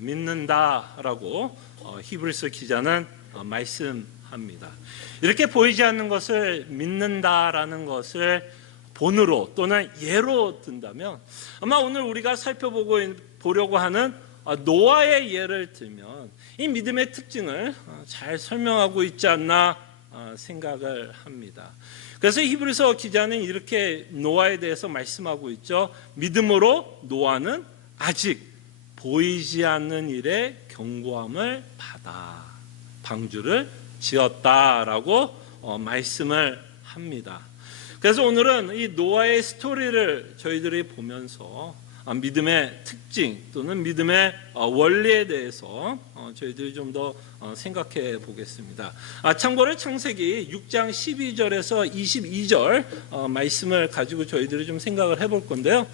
믿는다라고 히브리서 기자는 말씀합니다. 이렇게 보이지 않는 것을 믿는다라는 것을 본으로 또는 예로 든다면 아마 오늘 우리가 살펴보려고 하는 노아의 예를 들면 이 믿음의 특징을 잘 설명하고 있지 않나 생각을 합니다. 그래서 히브리서 기자는 이렇게 노아에 대해서 말씀하고 있죠. 믿음으로 노아는 아직 보이지 않는 일에 경고함을 받아 방주를 지었다라고 말씀을 합니다. 그래서 오늘은 이 노아의 스토리를 저희들이 보면서 믿음의 특징 또는 믿음의 원리에 대해서 저희들이 좀 더 생각해 보겠습니다. 참고로 창세기 6장 12절에서 22절 말씀을 가지고 저희들이 좀 생각을 해볼 건데요.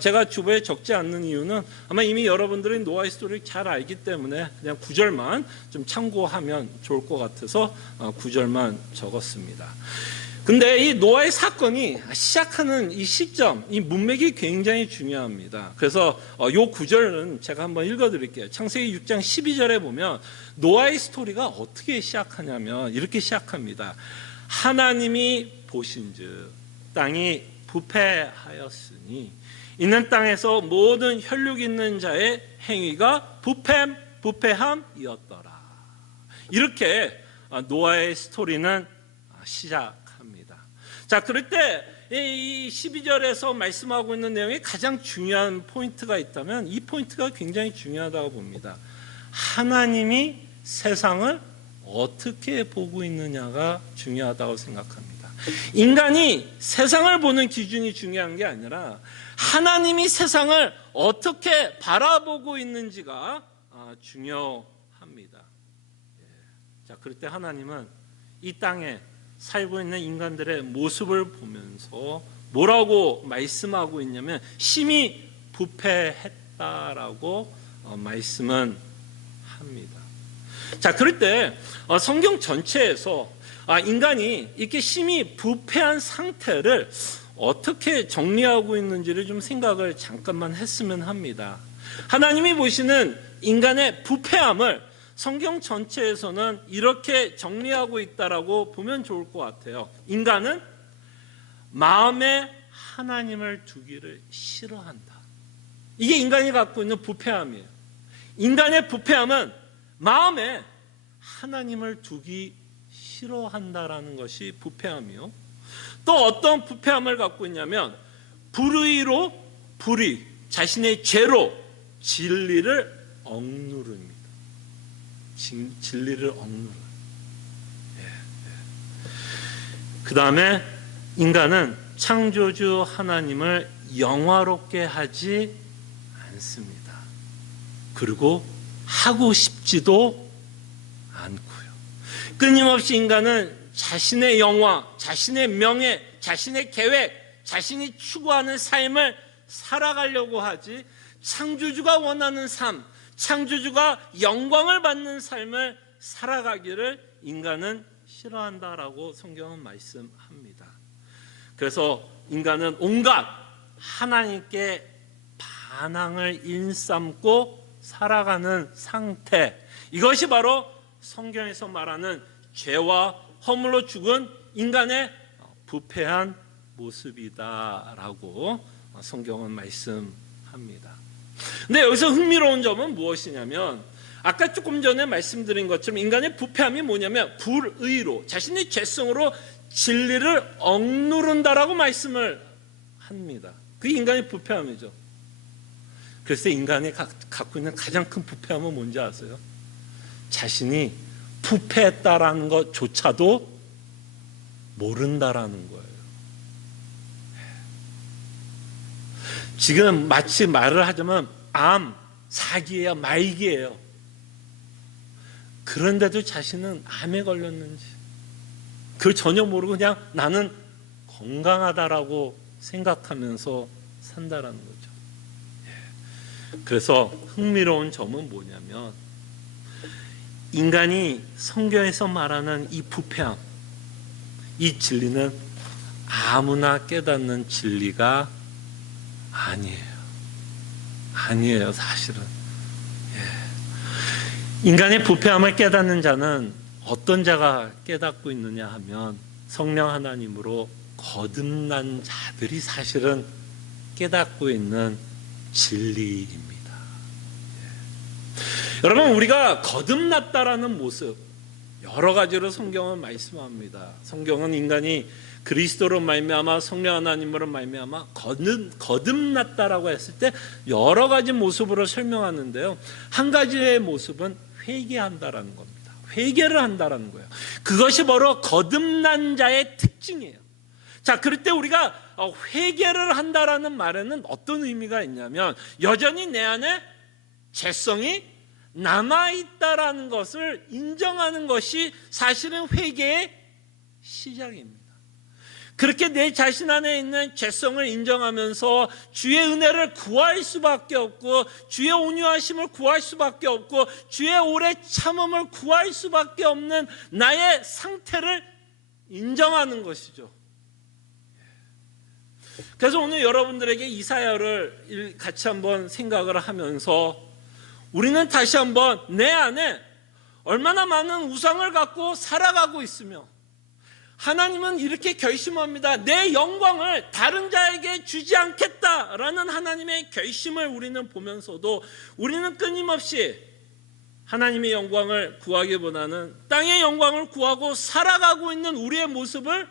제가 주보에 적지 않는 이유는 아마 이미 여러분들이 노아의 스토리를 잘 알기 때문에 그냥 9절만 좀 참고하면 좋을 것 같아서 9절만 적었습니다. 근데 이 노아의 사건이 시작하는 이 시점, 이 문맥이 굉장히 중요합니다. 그래서 요 구절은 제가 한번 읽어드릴게요. 창세기 6장 12절에 보면 노아의 스토리가 어떻게 시작하냐면 이렇게 시작합니다. 하나님이 보신즉 땅이 부패하였으니 이는 땅에서 모든 혈육 있는 자의 행위가 부패함이었더라. 이렇게 노아의 스토리는 시작. 자, 그럴 때 이 12절에서 말씀하고 있는 내용에 가장 중요한 포인트가 있다면 이 포인트가 굉장히 중요하다고 봅니다. 하나님이 세상을 어떻게 보고 있느냐가 중요하다고 생각합니다. 인간이 세상을 보는 기준이 중요한 게 아니라 하나님이 세상을 어떻게 바라보고 있는지가 중요합니다. 자, 그럴 때 하나님은 이 땅에 살고 있는 인간들의 모습을 보면서 뭐라고 말씀하고 있냐면 심히 부패했다라고 말씀은 합니다. 자, 그럴 때 성경 전체에서 인간이 이렇게 심히 부패한 상태를 어떻게 정리하고 있는지를 좀 생각을 잠깐만 했으면 합니다. 하나님이 보시는 인간의 부패함을 성경 전체에서는 이렇게 정리하고 있다라고 보면 좋을 것 같아요. 인간은 마음에 하나님을 두기를 싫어한다. 이게 인간이 갖고 있는 부패함이에요. 인간의 부패함은 마음에 하나님을 두기 싫어한다라는 것이 부패함이요. 또 어떤 부패함을 갖고 있냐면 불의로 불의, 자신의 죄로 진리를 억누릅니다. 진리를 억누르. 그 다음에 인간은 창조주 하나님을 영화롭게 하지 않습니다. 그리고 하고 싶지도 않고요. 끊임없이 인간은 자신의 영화, 자신의 명예, 자신의 계획, 자신이 추구하는 삶을 살아가려고 하지 창조주가 원하는 삶, 창조주가 영광을 받는 삶을 살아가기를 인간은 싫어한다라고 성경은 말씀합니다. 그래서 인간은 온갖 하나님께 반항을 일삼고 살아가는 상태, 이것이 바로 성경에서 말하는 죄와 허물로 죽은 인간의 부패한 모습이다라고 성경은 말씀합니다. 근데 여기서 흥미로운 점은 무엇이냐면 아까 조금 전에 말씀드린 것처럼 인간의 부패함이 뭐냐면 불의로 자신의 죄성으로 진리를 억누른다라고 말씀을 합니다. 그게 인간의 부패함이죠. 그래서 인간이 갖고 있는 가장 큰 부패함은 뭔지 아세요? 자신이 부패했다라는 것조차도 모른다라는 거예요. 지금 마치 말을 하자면 암, 사기예요, 말기예요. 그런데도 자신은 암에 걸렸는지 그걸 전혀 모르고 그냥 나는 건강하다라고 생각하면서 산다라는 거죠. 그래서 흥미로운 점은 뭐냐면 인간이 성경에서 말하는 이 부패함, 이 진리는 아무나 깨닫는 진리가 아니에요. 아니에요, 사실은. 인간의 부패함을 깨닫는 자는 어떤 자가 깨닫고 있느냐 하면 성령 하나님으로 거듭난 자들이 사실은 깨닫고 있는 진리입니다. 여러분, 우리가 거듭났다라는 모습 여러 가지로 성경은 말씀합니다. 성경은 인간이 그리스도로 말미암아 성령 하나님으로 말미암아 거듭났다라고 했을 때 여러 가지 모습으로 설명하는데요. 한 가지의 모습은 회개한다라는 겁니다. 회개를 한다라는 거예요. 그것이 바로 거듭난 자의 특징이에요. 자, 그럴 때 우리가 회개를 한다라는 말에는 어떤 의미가 있냐면 여전히 내 안에 죄성이 남아있다라는 것을 인정하는 것이 사실은 회개의 시작입니다. 그렇게 내 자신 안에 있는 죄성을 인정하면서 주의 은혜를 구할 수밖에 없고 주의 온유하심을 구할 수밖에 없고 주의 오래 참음을 구할 수밖에 없는 나의 상태를 인정하는 것이죠. 그래서 오늘 여러분들에게 이사야를 같이 한번 생각을 하면서 우리는 다시 한번 내 안에 얼마나 많은 우상을 갖고 살아가고 있으며 하나님은 이렇게 결심합니다. 내 영광을 다른 자에게 주지 않겠다라는 하나님의 결심을 우리는 보면서도 우리는 끊임없이 하나님의 영광을 구하기보다는 땅의 영광을 구하고 살아가고 있는 우리의 모습을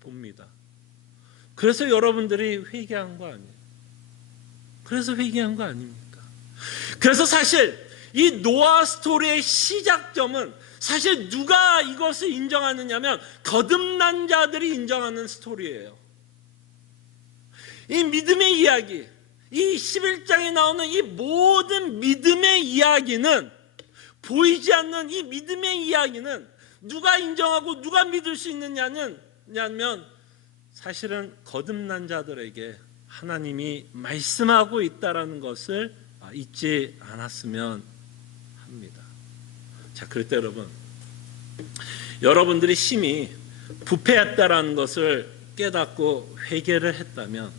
봅니다. 그래서 여러분들이 회개한 거 아니에요? 그래서 회개한 거 아닙니까? 그래서 사실 이 노아 스토리의 시작점은 사실 누가 이것을 인정하느냐면 거듭난 자들이 인정하는 스토리예요. 이 믿음의 이야기, 이 11장에 나오는 이 모든 믿음의 이야기는 보이지 않는 이 믿음의 이야기는 누가 인정하고 누가 믿을 수 있느냐면 사실은 거듭난 자들에게 하나님이 말씀하고 있다라는 것을 잊지 않았으면 합니다. 자, 그럴 때 여러분들이 심히 부패했다라는 것을 깨닫고 회개를 했다면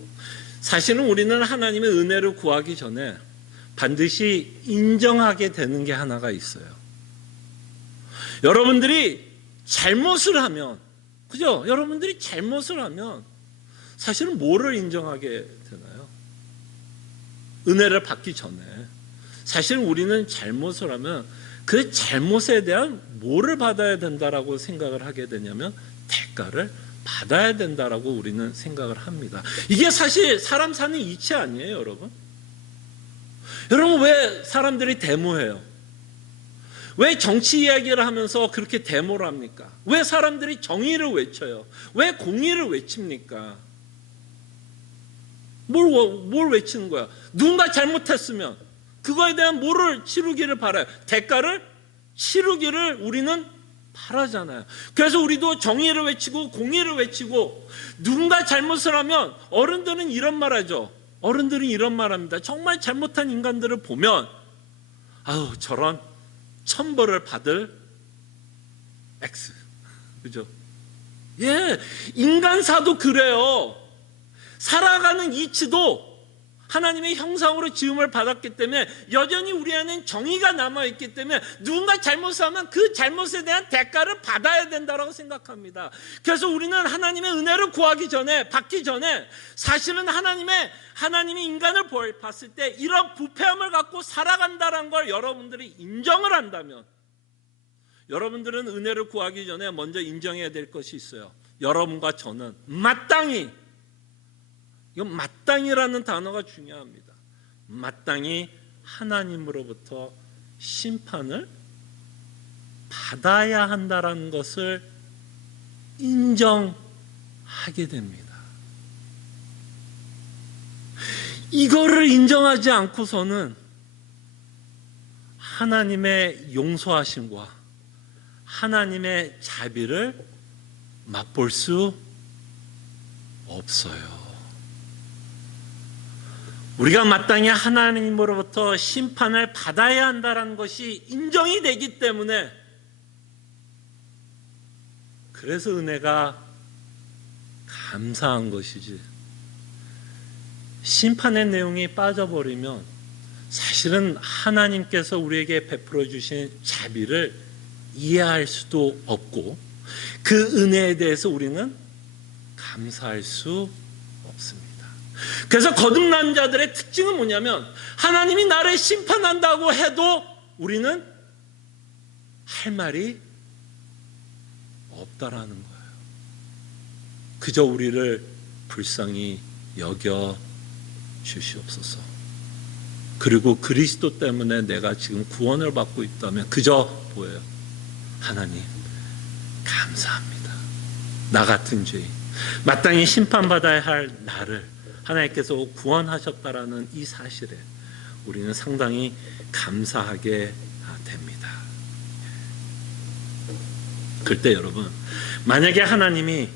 사실은 우리는 하나님의 은혜를 구하기 전에 반드시 인정하게 되는 게 하나가 있어요. 여러분들이 잘못을 하면, 그죠? 여러분들이 잘못을 하면 사실은 뭐를 인정하게 되나요? 은혜를 받기 전에 사실 우리는 잘못을 하면 그 잘못에 대한 뭐를 받아야 된다라고 생각을 하게 되냐면 대가를 받아야 된다라고 우리는 생각을 합니다. 이게 사실 사람 사는 이치 아니에요, 여러분? 여러분, 왜 사람들이 데모해요? 왜 정치 이야기를 하면서 그렇게 데모를 합니까? 왜 사람들이 정의를 외쳐요? 왜 공의를 외칩니까? 뭘 외치는 거야? 누군가 잘못했으면 그거에 대한 뭐를 치르기를 바라요? 대가를 치르기를 우리는 바라잖아요. 그래서 우리도 정의를 외치고 공의를 외치고 누군가 잘못을 하면 어른들은 이런 말 하죠. 어른들은 이런 말 합니다. 정말 잘못한 인간들을 보면 아우, 저런 천벌을 받을 X. 그죠? 예, 인간사도 그래요. 살아가는 이치도 하나님의 형상으로 지음을 받았기 때문에 여전히 우리 안에는 정의가 남아있기 때문에 누군가 잘못을 하면 그 잘못에 대한 대가를 받아야 된다고 생각합니다. 그래서 우리는 하나님의 은혜를 구하기 전에, 받기 전에 사실은 하나님이 인간을 봤을 때 이런 부패함을 갖고 살아간다는 걸 여러분들이 인정을 한다면 여러분들은 은혜를 구하기 전에 먼저 인정해야 될 것이 있어요. 여러분과 저는 마땅히, 이건 마땅히라는 단어가 중요합니다. 마땅히 하나님으로부터 심판을 받아야 한다는 것을 인정하게 됩니다. 이거를 인정하지 않고서는 하나님의 용서하심과 하나님의 자비를 맛볼 수 없어요. 우리가 마땅히 하나님으로부터 심판을 받아야 한다는 것이 인정이 되기 때문에 그래서 은혜가 감사한 것이지 심판의 내용이 빠져버리면 사실은 하나님께서 우리에게 베풀어 주신 자비를 이해할 수도 없고 그 은혜에 대해서 우리는 감사할 수 없습니다. 그래서 거듭난 자들의 특징은 뭐냐면 하나님이 나를 심판한다고 해도 우리는 할 말이 없다라는 거예요. 그저 우리를 불쌍히 여겨 주시옵소서. 그리고 그리스도 때문에 내가 지금 구원을 받고 있다면 그저 뭐예요? 하나님 감사합니다. 나 같은 죄인, 마땅히 심판받아야 할 나를 하나님께서 구원하셨다라는 이 사실에 우리는 상당히 감사하게 됩니다. 그때 여러분, 만약에 하나님이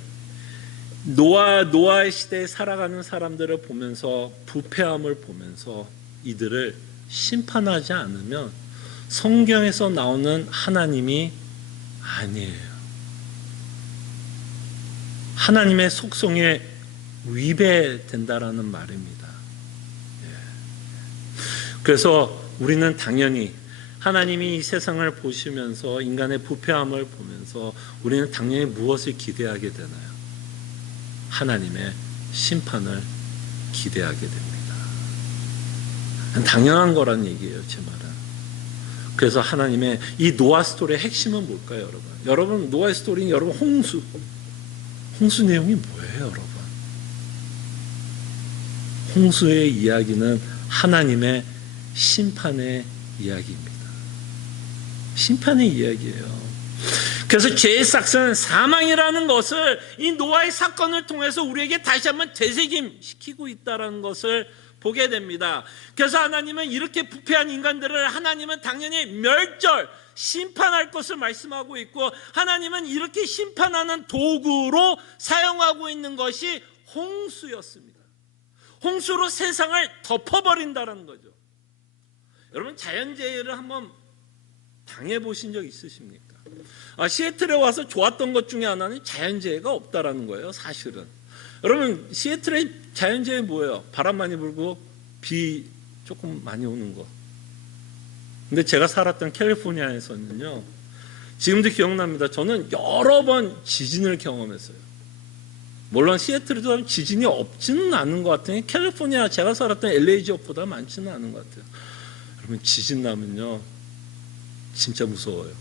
노아의 시대에 살아가는 사람들을 보면서 부패함을 보면서 이들을 심판하지 않으면 성경에서 나오는 하나님이 아니에요. 하나님의 속성에 위배된다라는 말입니다. 그래서 우리는 당연히 하나님이 이 세상을 보시면서 인간의 부패함을 보면서 우리는 당연히 무엇을 기대하게 되나요? 하나님의 심판을 기대하게 됩니다. 당연한 거란 얘기예요, 제 말은. 그래서 하나님의 이 노아 스토리의 핵심은 뭘까요, 여러분? 여러분, 노아 스토리는 여러분 홍수 내용이 뭐예요, 여러분? 홍수의 이야기는 하나님의 심판의 이야기입니다. 심판의 이야기예요. 그래서 죄의 싹스는 사망이라는 것을 이 노아의 사건을 통해서 우리에게 다시 한번 되새김시키고 있다는 것을 보게 됩니다. 그래서 하나님은 이렇게 부패한 인간들을 하나님은 당연히 멸절, 심판할 것을 말씀하고 있고 하나님은 이렇게 심판하는 도구로 사용하고 있는 것이 홍수였습니다. 홍수로 세상을 덮어버린다는 거죠. 여러분, 자연재해를 한번 당해보신 적 있으십니까? 시애틀에 와서 좋았던 것 중에 하나는 자연재해가 없다라는 거예요, 사실은. 여러분, 시애틀의 자연재해 뭐예요? 바람 많이 불고 비 조금 많이 오는 거. 근데 제가 살았던 캘리포니아에서는요, 지금도 기억납니다. 저는 여러 번 지진을 경험했어요. 물론 시애틀에도 지진이 없지는 않은 것 같아요. 캘리포니아, 제가 살았던 LA 지역보다 많지는 않은 것 같아요. 여러분, 지진 나면요 진짜 무서워요.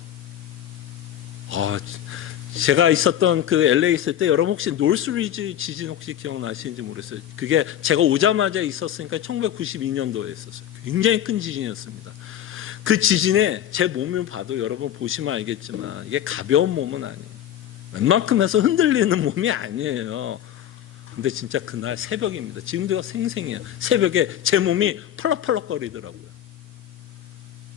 제가 있었던 그 LA 있을 때 여러분 혹시 노스리지 지진 혹시 기억나시는지 모르겠어요. 그게 제가 오자마자 있었으니까 1992년도에 있었어요. 굉장히 큰 지진이었습니다. 그 지진에 제 몸을 봐도 여러분 보시면 알겠지만 이게 가벼운 몸은 아니에요. 웬만큼 해서 흔들리는 몸이 아니에요. 근데 진짜 그날 새벽입니다. 지금도 생생해요. 새벽에 제 몸이 펄럭펄럭거리더라고요.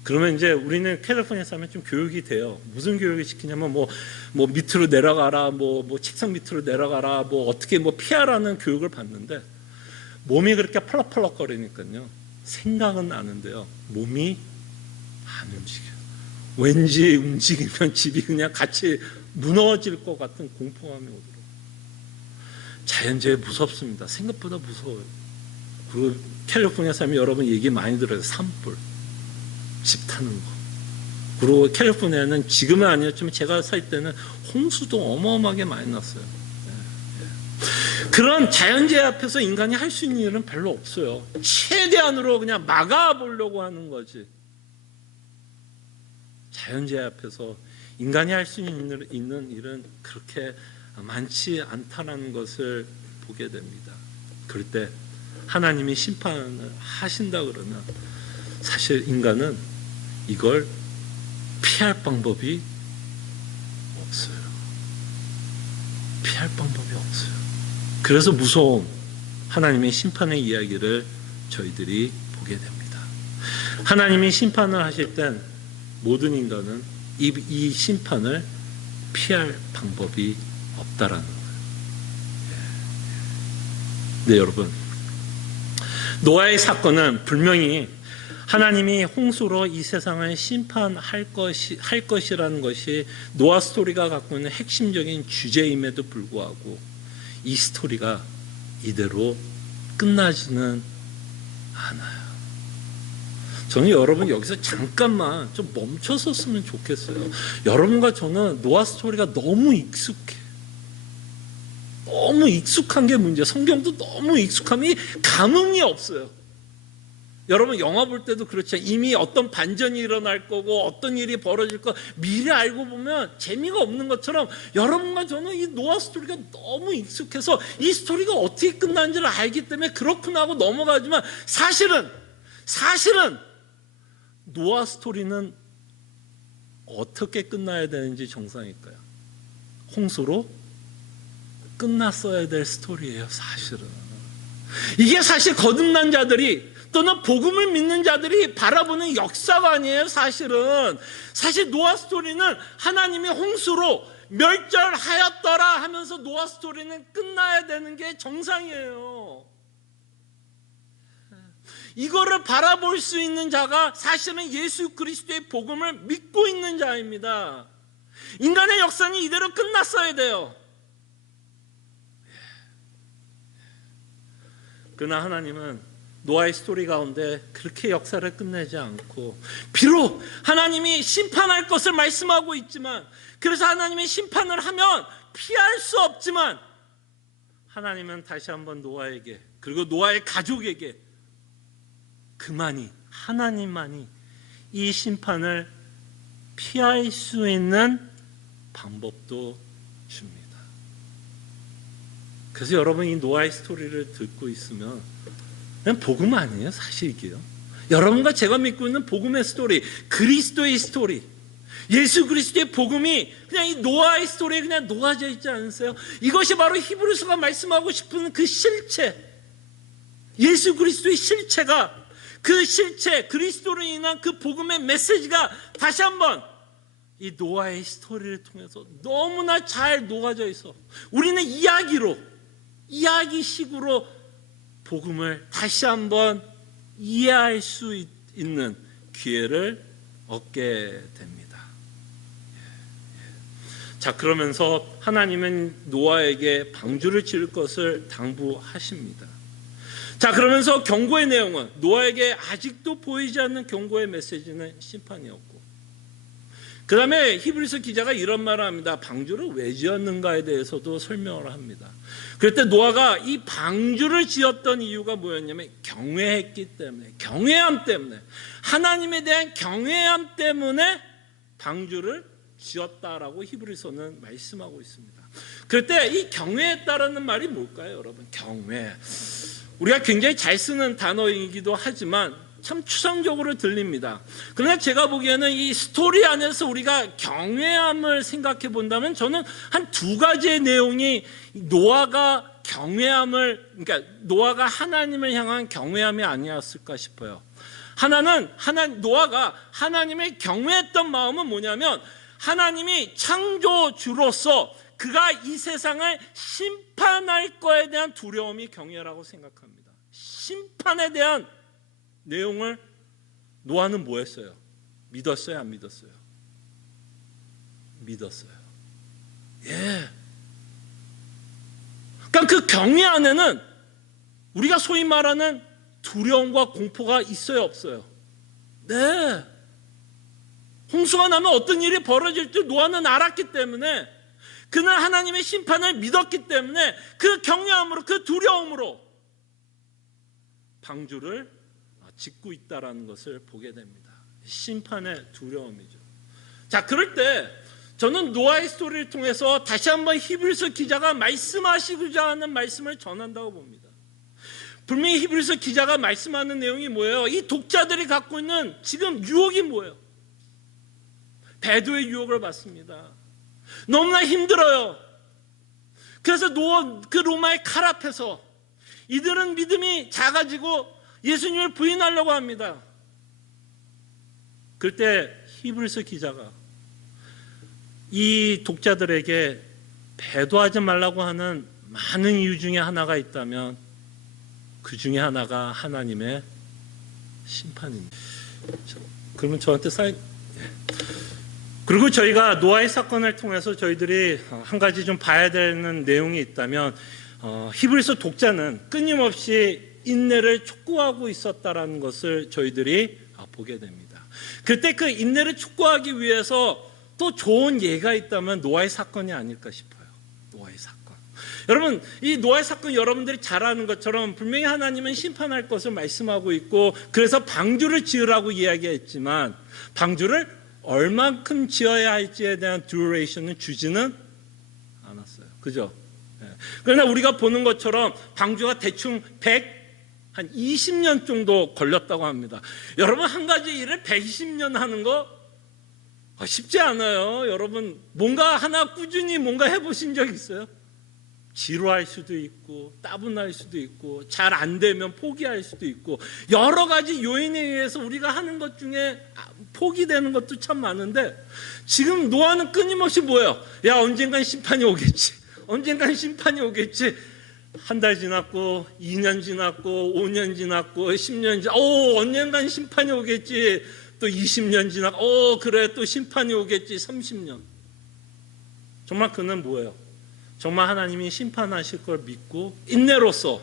그러면 이제 우리는 캘리포니아 사면 좀 교육이 돼요. 무슨 교육을 시키냐면 뭐 밑으로 내려가라, 뭐 책상 밑으로 내려가라, 뭐 어떻게 뭐 피하라는 교육을 받는데 몸이 그렇게 펄럭펄럭거리니까요. 생각은 나는데요. 몸이 안 움직여요. 왠지 움직이면 집이 그냥 같이 무너질 것 같은 공포감이 오더라고요. 자연재해 무섭습니다. 생각보다 무서워요. 그리고 캘리포니아 사면 여러분 얘기 많이 들어요. 산불. 집 타는 거. 그리고 캘리포니아는 지금은 아니었지만 제가 살 때는 홍수도 어마어마하게 많이 났어요. 그런 자연재해 앞에서 인간이 할 수 있는 일은 별로 없어요. 최대한으로 그냥 막아보려고 하는 거지. 자연재해 앞에서 인간이 할 수 있는 일은 그렇게 많지 않다는 것을 보게 됩니다. 그럴 때 하나님이 심판을 하신다 그러면 사실 인간은 이걸 피할 방법이 없어요. 피할 방법이 없어요. 그래서 무서운 하나님의 심판의 이야기를 저희들이 보게 됩니다. 하나님이 심판을 하실 땐 모든 인간은 이 심판을 피할 방법이 없다라는 거예요. 네, 여러분. 노아의 사건은 분명히 하나님이 홍수로 이 세상을 심판할 것이라는 것이 노아 스토리가 갖고 있는 핵심적인 주제임에도 불구하고 이 스토리가 이대로 끝나지는 않아요. 저는 여러분 여기서 잠깐만 좀 멈춰섰으면 좋겠어요. 여러분과 저는 노아 스토리가 너무 익숙해. 너무 익숙한 게 문제야. 성경도 너무 익숙함이 감흥이 없어요. 여러분 영화 볼 때도 그렇죠. 이미 어떤 반전이 일어날 거고 어떤 일이 벌어질 거 미리 알고 보면 재미가 없는 것처럼 여러분과 저는 이 노아 스토리가 너무 익숙해서 이 스토리가 어떻게 끝나는지를 알기 때문에 그렇구나 하고 넘어가지만 사실은 노아 스토리는 어떻게 끝나야 되는지 정상일까요? 홍수로 끝났어야 될 스토리예요. 사실은 이게 사실 거듭난 자들이 또는 복음을 믿는 자들이 바라보는 역사관이에요. 사실 노아 스토리는 하나님이 홍수로 멸절하였더라 하면서 노아 스토리는 끝나야 되는 게 정상이에요. 이거를 바라볼 수 있는 자가 사실은 예수 그리스도의 복음을 믿고 있는 자입니다. 인간의 역사는 이대로 끝났어야 돼요. 그러나 하나님은 노아의 스토리 가운데 그렇게 역사를 끝내지 않고 비록 하나님이 심판할 것을 말씀하고 있지만 그래서 하나님이 심판을 하면 피할 수 없지만 하나님은 다시 한번 노아에게 그리고 노아의 가족에게 하나님만이 이 심판을 피할 수 있는 방법도 줍니다. 그래서 여러분 이 노아의 스토리를 듣고 있으면 그냥 복음 아니에요. 사실 이게요. 여러분과 제가 믿고 있는 복음의 스토리, 그리스도의 스토리, 예수 그리스도의 복음이 그냥 이 노아의 스토리에 그냥 녹아져 있지 않으세요? 이것이 바로 히브리서가 말씀하고 싶은 그 실체, 예수 그리스도의 실체가 그 실체, 그리스도로 인한 그 복음의 메시지가 다시 한번 이 노아의 스토리를 통해서 너무나 잘 녹아져 있어. 우리는 이야기식으로 복음을 다시 한번 이해할 수 있는 기회를 얻게 됩니다. 자, 그러면서 하나님은 노아에게 방주를 지을 것을 당부하십니다. 자, 그러면서 경고의 내용은 노아에게 아직도 보이지 않는 경고의 메시지는 심판이었고, 그 다음에 히브리서 기자가 이런 말을 합니다. 방주를 왜 지었는가에 대해서도 설명을 합니다. 그럴 때 노아가 이 방주를 지었던 이유가 뭐였냐면 경외했기 때문에, 경외함 때문에, 하나님에 대한 경외함 때문에 방주를 지었다라고 히브리서는 말씀하고 있습니다. 그럴 때 이 경외했다라는 말이 뭘까요, 여러분? 경외. 우리가 굉장히 잘 쓰는 단어이기도 하지만 참 추상적으로 들립니다. 그러나 제가 보기에는 이 스토리 안에서 우리가 경외함을 생각해 본다면 저는 한 두 가지의 내용이 노아가 그러니까 노아가 하나님을 향한 경외함이 아니었을까 싶어요. 하나는 노아가 하나님을 경외했던 마음은 뭐냐면 하나님이 창조주로서 그가 이 세상을 심판할 거에 대한 두려움이 경외라고 생각합니다. 심판에 대한 내용을 노아는 뭐 했어요? 믿었어요? 안 믿었어요? 믿었어요. 예. 그러니까 그 경외 안에는 우리가 소위 말하는 두려움과 공포가 있어요? 없어요? 네. 홍수가 나면 어떤 일이 벌어질 줄 노아는 알았기 때문에, 그는 하나님의 심판을 믿었기 때문에 그 경외함으로, 그 두려움으로 방주를 짓고 있다라는 것을 보게 됩니다. 심판의 두려움이죠. 자, 그럴 때 저는 노아의 스토리를 통해서 다시 한번 히브리서 기자가 말씀하시고자 하는 말씀을 전한다고 봅니다. 분명히 히브리서 기자가 말씀하는 내용이 뭐예요? 이 독자들이 갖고 있는 지금 유혹이 뭐예요? 배도의 유혹을 받습니다. 너무나 힘들어요. 그래서 그 로마의 칼 앞에서 이들은 믿음이 작아지고 예수님을 부인하려고 합니다. 그때 히브리서 기자가 이 독자들에게 배도하지 말라고 하는 많은 이유 중에 하나가 있다면 그 중에 하나가 하나님의 심판입니다. 그러면 저한테 그리고 저희가 노아의 사건을 통해서 저희들이 한 가지 좀 봐야 되는 내용이 있다면 히브리서 독자는 끊임없이 인내를 촉구하고 있었다라는 것을 저희들이 보게 됩니다. 그때 그 인내를 촉구하기 위해서 또 좋은 예가 있다면 노아의 사건이 아닐까 싶어요. 노아의 사건. 여러분, 이 노아의 사건 여러분들이 잘 아는 것처럼 분명히 하나님은 심판할 것을 말씀하고 있고, 그래서 방주를 지으라고 이야기했지만 방주를 얼만큼 지어야 할지에 대한 듀레이션은 주지는 않았어요. 그죠? 그러나 우리가 보는 것처럼 방주가 대충 한 20년 정도 걸렸다고 합니다. 여러분, 한 가지 일을 120년 하는 거 쉽지 않아요. 여러분, 뭔가 하나 꾸준히 뭔가 해보신 적 있어요? 지루할 수도 있고 따분할 수도 있고 잘 안 되면 포기할 수도 있고 여러 가지 요인에 의해서 우리가 하는 것 중에 포기되는 것도 참 많은데, 지금 노아는 끊임없이 뭐예요? 야, 언젠간 심판이 오겠지. 언젠간 심판이 오겠지. 한 달 지났고 2년 지났고 5년 지났고 10년 지났고 언젠간 심판이 오겠지. 또 20년 지났고 그래 또 심판이 오겠지. 30년. 정말 그는 뭐예요? 정말 하나님이 심판하실 걸 믿고 인내로서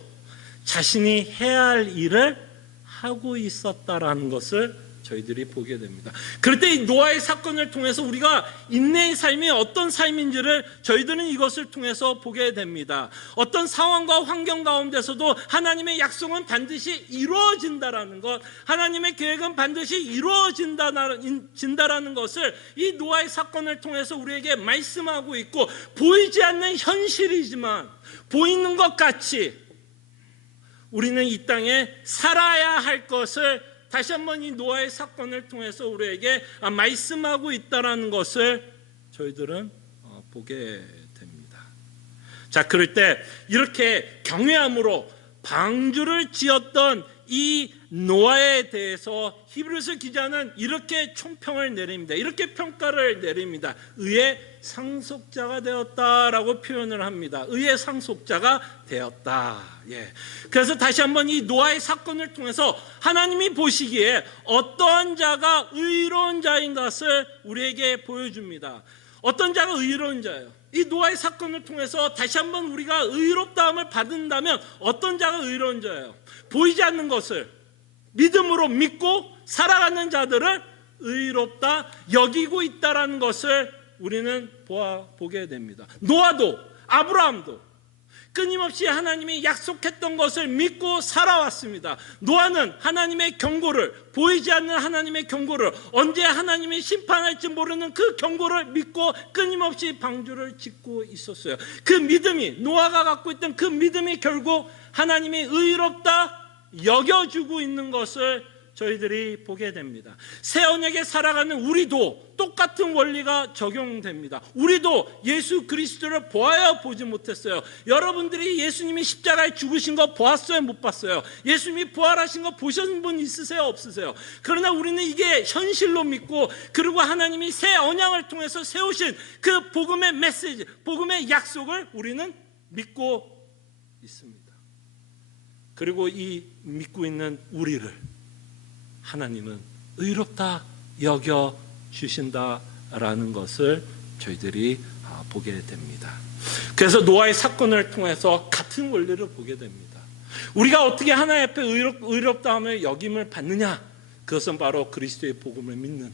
자신이 해야 할 일을 하고 있었다라는 것을 저희들이 보게 됩니다. 그럴 때 이 노아의 사건을 통해서 우리가 인내의 삶이 어떤 삶인지를 저희들은 이것을 통해서 보게 됩니다. 어떤 상황과 환경 가운데서도 하나님의 약속은 반드시 이루어진다라는 것, 하나님의 계획은 반드시 이루어진다라는 것을 이 노아의 사건을 통해서 우리에게 말씀하고 있고, 보이지 않는 현실이지만 보이는 것 같이 우리는 이 땅에 살아야 할 것을 다시 한번 이 노아의 사건을 통해서 우리에게 말씀하고 있다는 것을 저희들은 보게 됩니다. 자, 그럴 때 이렇게 경외함으로 방주를 지었던 이 노아에 대해서 히브리서 기자는 이렇게 총평을 내립니다. 이렇게 평가를 내립니다. 의의 상속자가 되었다라고 표현을 합니다. 의의 상속자가 되었다. 예. 그래서 다시 한번 이 노아의 사건을 통해서 하나님이 보시기에 어떠한 자가 의로운 자인 것을 우리에게 보여줍니다. 어떤 자가 의로운 자예요? 이 노아의 사건을 통해서 다시 한번 우리가 의롭다함을 받는다면 어떤 자가 의로운 자예요? 보이지 않는 것을 믿음으로 믿고 살아가는 자들을 의롭다 여기고 있다라는 것을 우리는 보게 됩니다. 노아도 아브라함도 끊임없이 하나님이 약속했던 것을 믿고 살아왔습니다. 노아는 하나님의 경고를, 보이지 않는 하나님의 경고를, 언제 하나님이 심판할지 모르는 그 경고를 믿고 끊임없이 방주를 짓고 있었어요. 그 믿음이, 노아가 갖고 있던 그 믿음이 결국 하나님이 의롭다 여겨주고 있는 것을 저희들이 보게 됩니다. 새 언약에 살아가는 우리도 똑같은 원리가 적용됩니다. 우리도 예수 그리스도를 보아야 보지 못했어요. 여러분들이 예수님이 십자가에 죽으신 거 보았어요? 못 봤어요? 예수님이 부활하신 거 보신 분 있으세요? 없으세요? 그러나 우리는 이게 현실로 믿고, 그리고 하나님이 새 언약을 통해서 세우신 그 복음의 메시지, 복음의 약속을 우리는 믿고 있습니다. 그리고 이 믿고 있는 우리를 하나님은 의롭다 여겨 주신다라는 것을 저희들이 보게 됩니다. 그래서 노아의 사건을 통해서 같은 원리를 보게 됩니다. 우리가 어떻게 하나님 앞에 의롭다함을 여김을 받느냐? 그것은 바로 그리스도의 복음을 믿는,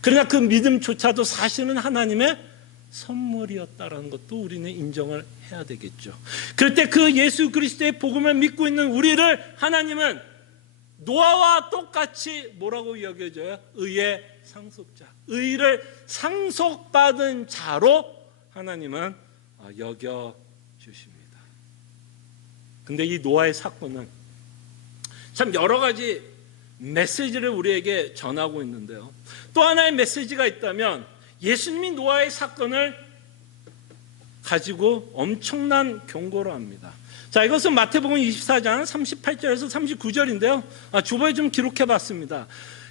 그러나 그 믿음조차도 사실은 하나님의 선물이었다라는 것도 우리는 인정을 해야 되겠죠. 그럴 때 그 예수 그리스도의 복음을 믿고 있는 우리를 하나님은 노아와 똑같이 뭐라고 여겨져요? 의의 상속자, 의를 상속받은 자로 하나님은 여겨주십니다. 근데 이 노아의 사건은 참 여러 가지 메시지를 우리에게 전하고 있는데요, 또 하나의 메시지가 있다면 예수님이 노아의 사건을 가지고 엄청난 경고를 합니다. 자, 이것은 마태복음 24장 38절에서 39절인데요. 주보에 좀 기록해 봤습니다.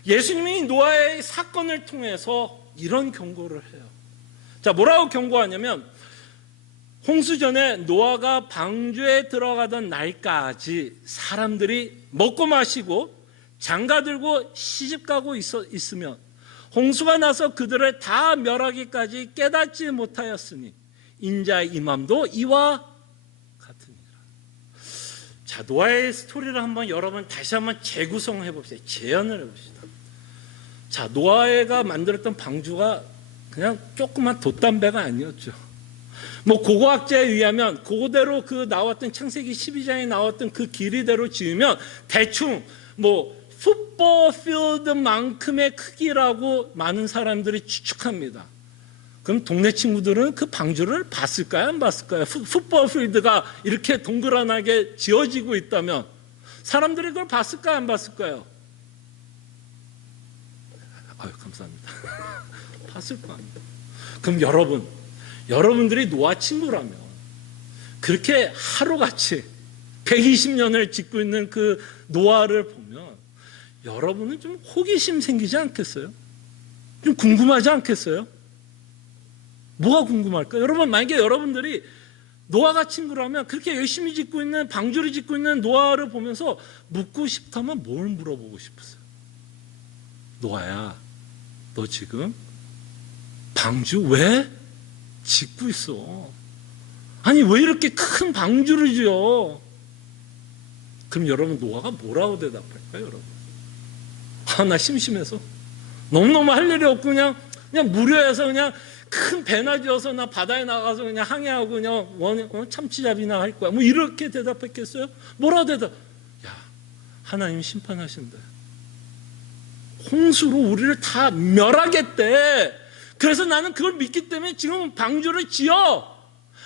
예수님이 노아의 사건을 통해서 이런 경고를 해요. 자, 뭐라고 경고하냐면, 홍수 전에 노아가 방주에 들어가던 날까지 사람들이 먹고 마시고 장가 들고 시집가고 있으면 홍수가 나서 그들을 다 멸하기까지 깨닫지 못하였으니 인자의 임함도 이와 같으니라. 자, 노아의 스토리를 한번 여러분 다시 한번 재구성해 봅시다. 재현을 해 봅시다. 자, 노아가 만들었던 방주가 그냥 조그만 돛담배가 아니었죠. 뭐 고고학자에 의하면 그대로 그 나왔던 창세기 12장에 나왔던 그 길이대로 지으면 대충 뭐 풋볼 필드만큼의 크기라고 많은 사람들이 추측합니다. 그럼 동네 친구들은 그 방주를 봤을까요? 안 봤을까요? 풋볼 필드가 이렇게 동그랗게 지어지고 있다면 사람들이 그걸 봤을까요? 안 봤을까요? 아유, 감사합니다. 봤을 거 아니에요. 그럼 여러분들이 노아 친구라면 그렇게 하루같이 120년을 짓고 있는 그 노아를 보면 여러분은 좀 호기심 생기지 않겠어요? 좀 궁금하지 않겠어요? 뭐가 궁금할까요? 여러분, 만약에 여러분들이 노아가 친구라면 그렇게 열심히 짓고 있는, 방주를 짓고 있는 노아를 보면서 묻고 싶다면 뭘 물어보고 싶으세요? 노아야, 너 지금 방주 왜 짓고 있어? 아니, 왜 이렇게 큰 방주를 지어? 그럼 여러분, 노아가 뭐라고 대답할까요, 여러분? 아, 나 심심해서 너무너무 할 일이 없고 그냥 무료해서 그냥 큰 배나 지어서 나 바다에 나가서 그냥 항해하고 그냥 참치잡이나 할 거야. 뭐 이렇게 대답했겠어요? 뭐라고 대답? 야, 하나님 심판하신대. 홍수로 우리를 다 멸하겠대. 그래서 나는 그걸 믿기 때문에 지금 방주를 지어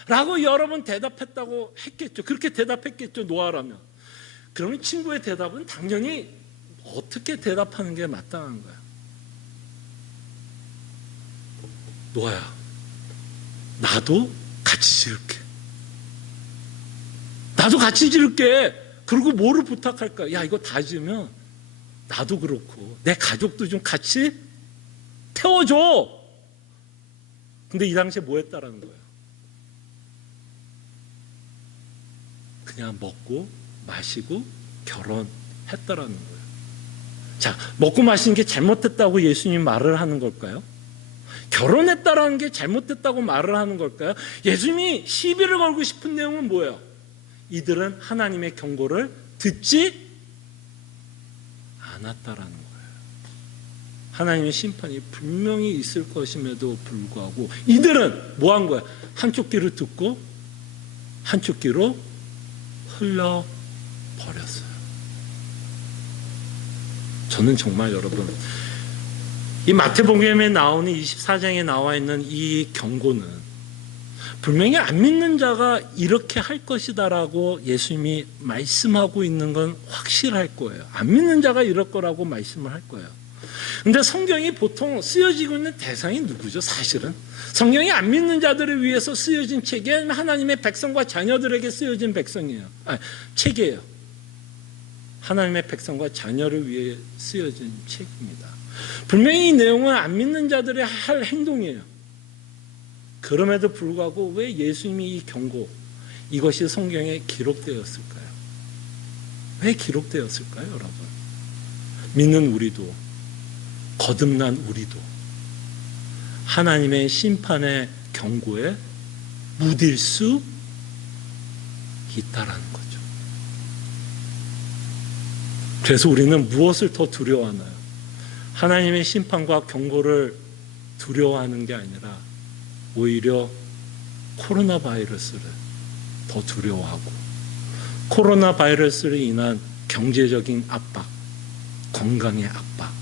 라고 여러 번 대답했다고 했겠죠. 그렇게 대답했겠죠, 노아라면. 그러면 친구의 대답은 당연히 어떻게 대답하는 게 마땅한 거야? 노아야, 나도 같이 지을게. 나도 같이 지을게. 그리고 뭐를 부탁할까? 야, 이거 다 지으면 나도 그렇고 내 가족도 좀 같이 태워줘. 근데 이 당시에 뭐 했다라는 거예요? 그냥 먹고 마시고 결혼했다라는 거예요. 자, 먹고 마시는 게 잘못됐다고 예수님이 말을 하는 걸까요? 결혼했다라는 게 잘못됐다고 말을 하는 걸까요? 예수님이 시비를 걸고 싶은 내용은 뭐예요? 이들은 하나님의 경고를 듣지 않았다라는 거예요. 하나님의 심판이 분명히 있을 것임에도 불구하고 이들은 뭐 한 거야? 한쪽 귀를 듣고 한쪽 귀로 흘려버렸어요. 저는 정말 여러분, 이 마태복음에 나오는 24장에 나와 있는 이 경고는 분명히 안 믿는 자가 이렇게 할 것이다라고 예수님이 말씀하고 있는 건 확실할 거예요. 안 믿는 자가 이럴 거라고 말씀을 할 거예요. 근데 성경이 보통 쓰여지고 있는 대상이 누구죠? 사실은 성경이 안 믿는 자들을 위해서 쓰여진 책이 하나님의 백성과 자녀들에게 쓰여진 책이에요. 하나님의 백성과 자녀를 위해 쓰여진 책입니다. 분명히 이 내용은 안 믿는 자들이 할 행동이에요. 그럼에도 불구하고 왜 예수님이 이 경고, 이것이 성경에 기록되었을까요? 왜 기록되었을까요, 여러분? 믿는 우리도, 거듭난 우리도 하나님의 심판의 경고에 무딜 수 있다라는 거죠. 그래서 우리는 무엇을 더 두려워하나요? 하나님의 심판과 경고를 두려워하는 게 아니라 오히려 코로나 바이러스를 더 두려워하고 코로나 바이러스로 인한 경제적인 압박, 건강의 압박,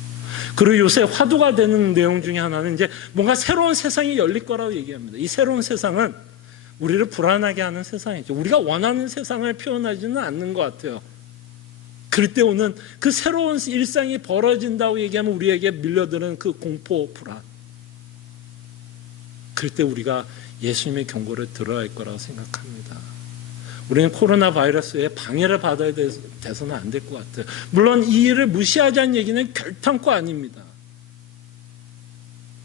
그리고 요새 화두가 되는 내용 중에 하나는 이제 뭔가 새로운 세상이 열릴 거라고 얘기합니다. 이 새로운 세상은 우리를 불안하게 하는 세상이죠. 우리가 원하는 세상을 표현하지는 않는 것 같아요. 그럴 때 오는 그 새로운 일상이 벌어진다고 얘기하면 우리에게 밀려드는 그 공포, 불안. 그럴 때 우리가 예수님의 경고를 들어야 할 거라고 생각합니다. 우리는 코로나 바이러스에 방해를 받아야 돼서는 안 될 것 같아요. 물론 이 일을 무시하자는 얘기는 결탄코 아닙니다.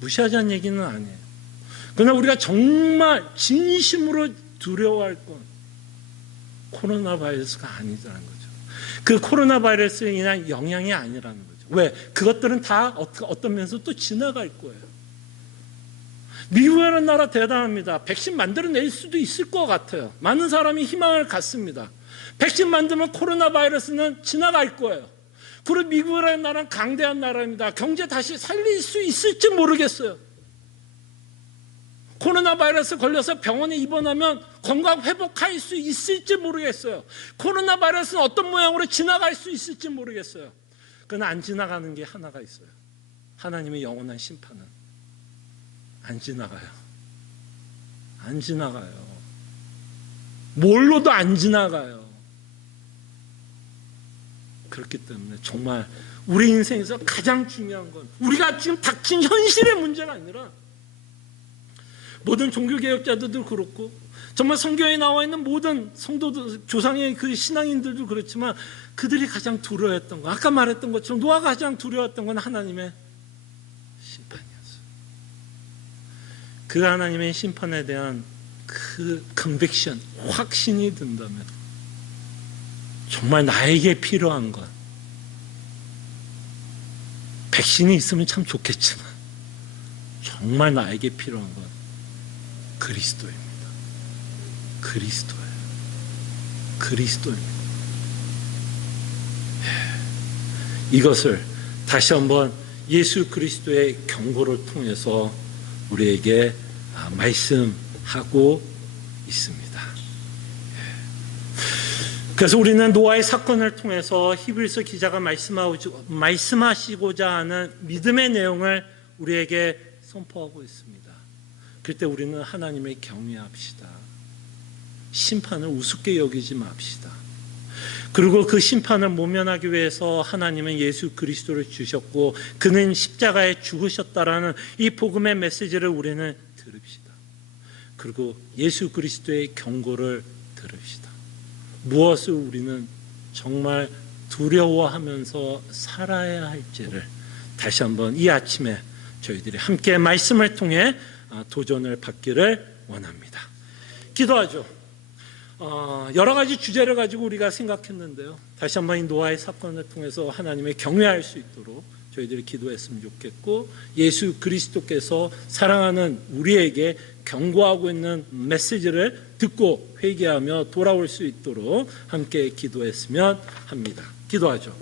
무시하자는 얘기는 아니에요. 그러나 우리가 정말 진심으로 두려워할 건 코로나 바이러스가 아니라는 거죠. 그 코로나 바이러스에 인한 영향이 아니라는 거죠. 왜? 그것들은 다 어떤 면에서 또 지나갈 거예요. 미국이라는 나라 대단합니다. 백신 만들어낼 수도 있을 것 같아요. 많은 사람이 희망을 갖습니다. 백신 만들면 코로나 바이러스는 지나갈 거예요. 그리고 미국이라는 나라는 강대한 나라입니다. 경제 다시 살릴 수 있을지 모르겠어요. 코로나 바이러스 걸려서 병원에 입원하면 건강 회복할 수 있을지 모르겠어요. 코로나 바이러스는 어떤 모양으로 지나갈 수 있을지 모르겠어요. 그러나 안 지나가는 게 하나가 있어요. 하나님의 영원한 심판은 안 지나가요. 안 지나가요. 뭘로도 안 지나가요. 그렇기 때문에 정말 우리 인생에서 가장 중요한 건 우리가 지금 닥친 현실의 문제가 아니라 모든 종교개혁자들도 그렇고 정말 성경에 나와 있는 모든 성도들, 조상의 그 신앙인들도 그렇지만 그들이 가장 두려워했던 거, 아까 말했던 것처럼 노아가 가장 두려워했던 건 하나님의 심판이었어요. 그 하나님의 심판에 대한 그 컨빅션, 확신이 든다면 정말 나에게 필요한 건 백신이 있으면 참 좋겠지만 정말 나에게 필요한 건 그리스도입니다. 그리스도예요. 그리스도입니다. 이것을 다시 한번 예수 그리스도의 경고를 통해서 우리에게 말씀하고 있습니다. 그래서 우리는 노아의 사건을 통해서 히브리서 기자가 말씀하시고자 하는 믿음의 내용을 우리에게 선포하고 있습니다. 그때 우리는 하나님을 경외합시다. 심판을 우습게 여기지 맙시다. 그리고 그 심판을 모면하기 위해서 하나님은 예수 그리스도를 주셨고 그는 십자가에 죽으셨다라는 이 복음의 메시지를 우리는 들읍시다. 그리고 예수 그리스도의 경고를 들읍시다. 무엇을 우리는 정말 두려워하면서 살아야 할지를 다시 한번 이 아침에 저희들이 함께 말씀을 통해 도전을 받기를 원합니다. 기도하죠. 여러 가지 주제를 가지고 우리가 생각했는데요. 다시 한번 이 노아의 사건을 통해서 하나님을 경외할 수 있도록 저희들이 기도했으면 좋겠고 예수 그리스도께서 사랑하는 우리에게 경고하고 있는 메시지를 듣고 회개하며 돌아올 수 있도록 함께 기도했으면 합니다. 기도하죠.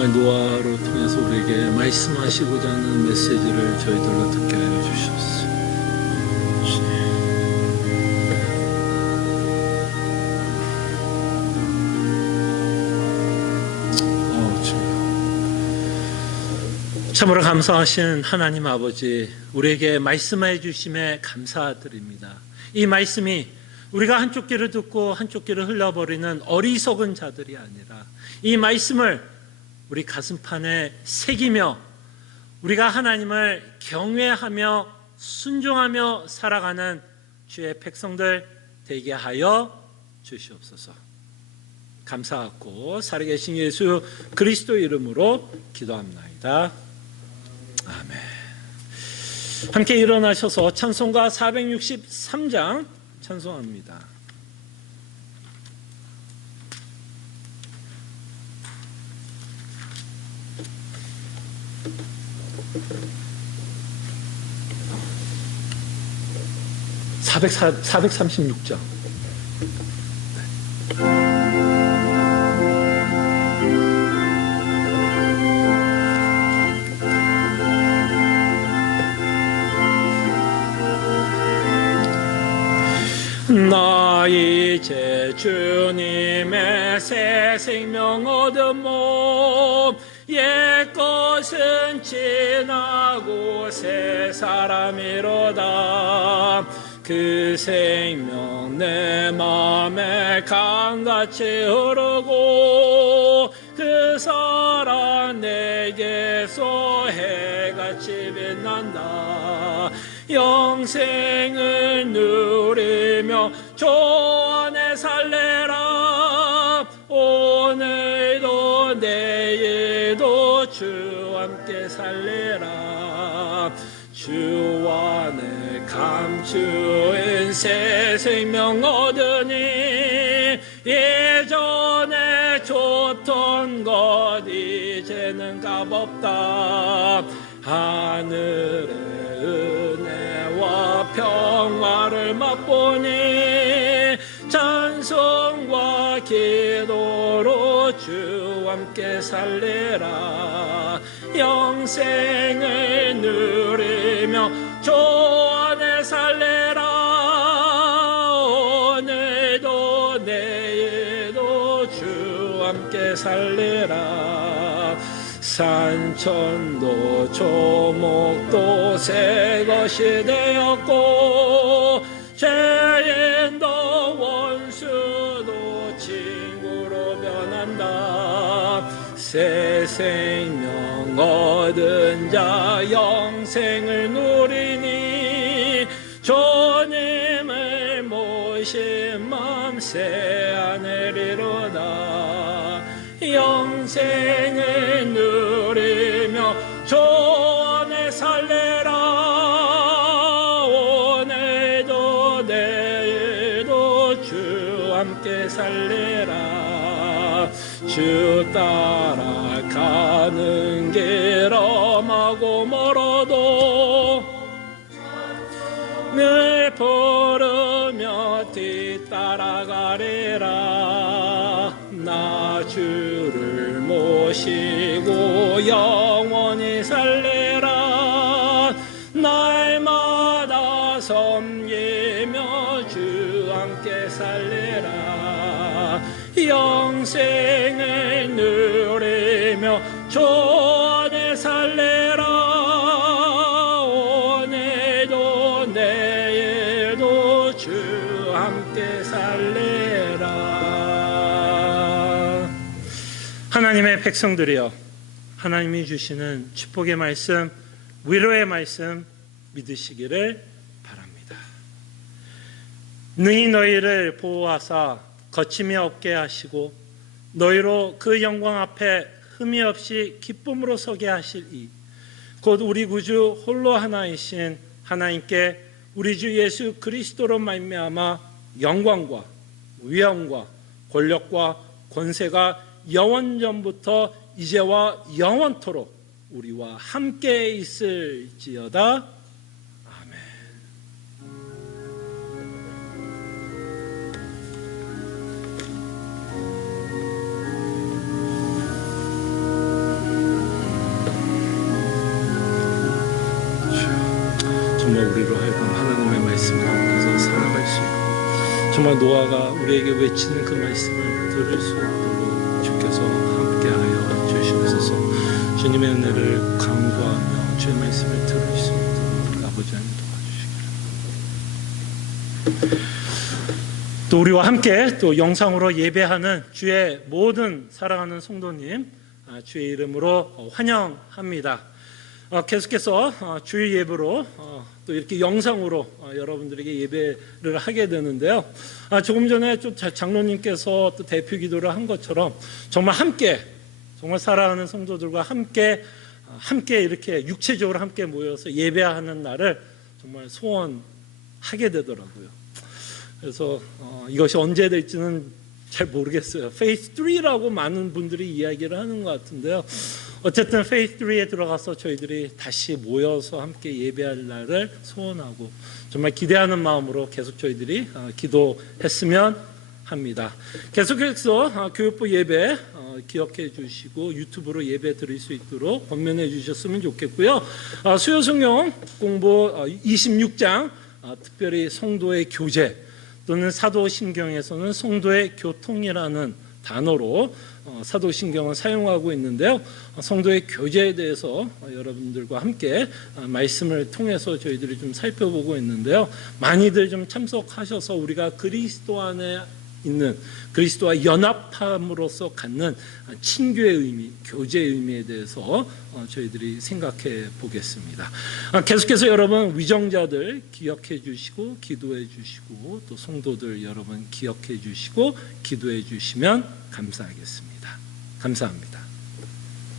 정말 노아로 통해서 우리에게 말씀하시고자 하는 메시지를 저희들로 듣게 하여 주셨습니다. 참으로 감사하신 하나님 아버지, 우리에게 말씀해 주심에 감사드립니다. 이 말씀이 우리가 한쪽 귀를 듣고 한쪽 귀를 흘려버리는 어리석은 자들이 아니라 이 말씀을 우리 가슴판에 새기며 우리가 하나님을 경외하며 순종하며 살아가는 주의 백성들 되게 하여 주시옵소서. 감사하고 살아계신 예수 그리스도 이름으로 기도합나이다. 아멘. 함께 일어나셔서 찬송가 463장 찬송합니다. 네. 436장. 나 이제 주님의 새 생명 얻음모 옛것은 지나고 새 사람이로다. 그 생명 내 맘에 강같이 흐르고 그 사랑 내게서 해같이 빛난다. 영생을 누리며 내일도 주와 함께 살리라. 주 안에 감추인 새 생명 얻으니 예전에 좋던 것 이제는 값없다. 하늘의 은혜와 평화를 맛보니 찬송과 기도로 주와 함께 살리라. 영생을 누리며 주 안에 살리라. 오늘도 내일도 주와 함께 살리라. 산천도 조목도 새 것이 되었고 죄인도 원수도 친구로 변한다. 새 생명 얻은 자 영생을 누리니 주님을 모신 맘 새 하늘이로다. 영생을 누리며 주 안에 살리라. 오늘도 내일도 주 함께 살리라. 주 따라 가는 길 험하고 멀어도 늘 부르며 뒤따라가리라. 나 주를 모시고 영원히 살리라. 날마다 섬기며 주 함께 살리라. 영생을 누리며 주 안에 살리라. 오늘도 내일도 주 함께 살리라. 하나님의 백성들이여, 하나님이 주시는 축복의 말씀, 위로의 말씀 믿으시기를 바랍니다. 능히 너희를 보호하사 거침이 없게 하시고 너희로 그 영광 앞에 흠이 없이 기쁨으로 서게 하실 이 곧 우리 구주 홀로 하나이신 하나님께 우리 주 예수 그리스도로 말미암아 영광과 위엄과 권력과 권세가 영원전부터 이제와 영원토록 우리와 함께 있을지어다. 아멘. 정말 우리로 하여금 하나님의 말씀을 안에서 살아갈 수 있고 정말 노아가 우리에게 외치는 그 말씀을 들을 수 있도록 주께서 함께하여 주시옵소서. 주님의 은혜를 간구하며 주의 말씀을 들을 수 있도록 아버지 하나님 도와주시기를. 또 우리와 함께 또 영상으로 예배하는 주의 모든 사랑하는 성도님 주의 이름으로 환영합니다. 계속해서 주의 예배로 또 이렇게 영상으로 여러분들에게 예배를 하게 되는데요. 조금 전에 좀 장로님께서 또 대표 기도를 한 것처럼 정말 함께 정말 사랑하는 성도들과 함께 이렇게 육체적으로 함께 모여서 예배하는 날을 정말 소원하게 되더라고요. 그래서 이것이 언제 될지는 잘 모르겠어요. 페이스 3라고 많은 분들이 이야기를 하는 것 같은데요. 어쨌든 페이스 3에 들어가서 저희들이 다시 모여서 함께 예배할 날을 소원하고 정말 기대하는 마음으로 계속 저희들이 기도했으면 합니다. 계속해서 교육부 예배 기억해 주시고 유튜브로 예배 드릴 수 있도록 권면해 주셨으면 좋겠고요. 수요 성경 공부 26장 특별히 성도의 교제 또는 사도신경에서는 성도의 교통이라는 단어로 사도신경을 사용하고 있는데요. 성도의 교제에 대해서 여러분들과 함께 말씀을 통해서 저희들이 좀 살펴보고 있는데요. 많이들 좀 참석하셔서 우리가 그리스도 안에 있는 그리스도와 연합함으로써 갖는 친교의 의미, 교제의 의미에 대해서 저희들이 생각해 보겠습니다. 계속해서 여러분 위정자들 기억해 주시고 기도해 주시고 또 성도들 여러분 기억해 주시고 기도해 주시면 감사하겠습니다. 감사합니다.